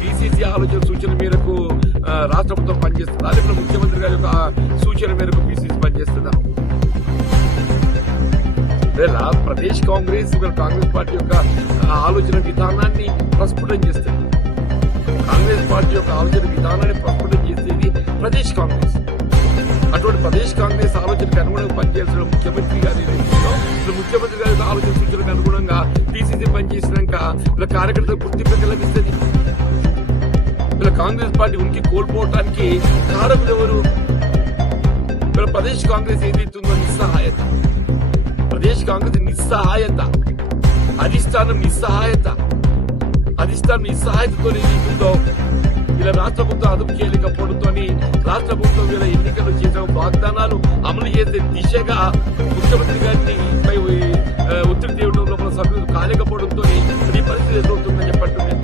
PCC ఆలోచన సూచన మేరకు రాష్ట్ర ప్రభుత్వం పనిచేస్తుందా, లేకపోతే ముఖ్యమంత్రి గారి యొక్క సూచన మేరకు పిసిసి పనిచేస్తుందా? ప్రదేశ్ కాంగ్రెస్ కాంగ్రెస్ పార్టీ యొక్క ఆలోచన విధానాన్ని ప్రస్ఫుటం చేస్తుంది. కాంగ్రెస్ పార్టీ యొక్క ఆలోచన విధానాన్ని ప్రస్ఫుటం చేసేది ప్రదేశ్ కాంగ్రెస్. అటువంటి ప్రదేశ్ కాంగ్రెస్ ఆలోచనకు అనుగుణంగా పనిచేసిన ముఖ్యమంత్రి గారి ముఖ్యమంత్రి గారి ఆలోచన సూచనకు అనుగుణంగా పిసిసి పనిచేసినాక వీళ్ళ కార్యకర్తలకు గుర్తింపు లభిస్తుంది. వీళ్ళ కాంగ్రెస్ పార్టీ ఉనికి కోల్పోవటానికి కారకులు ఎవరు? వీళ్ళ ప్రదేశ్ కాంగ్రెస్ ఏదైతుందో నిస్సహాయత, ప్రదేశ్ కాంగ్రెస్ నిస్సహాయత, అధిష్టానం నిస్సహాయతతో ఏదైతుందో ఇలా రాష్ట్ర ప్రభుత్వం అదుపు చేయలేకపోవడంతో రాష్ట్ర ప్రభుత్వం వీళ్ళ ఎన్నికలు చేసిన వాగ్దానాలు అమలు చేసే దిశగా ముఖ్యమంత్రి గారిని ఒత్తిడి తేవడం లోపల సభ్యులు కాలేకపోవడంతో ఈ పరిస్థితి ఎదురవుతుందని చెప్పండి.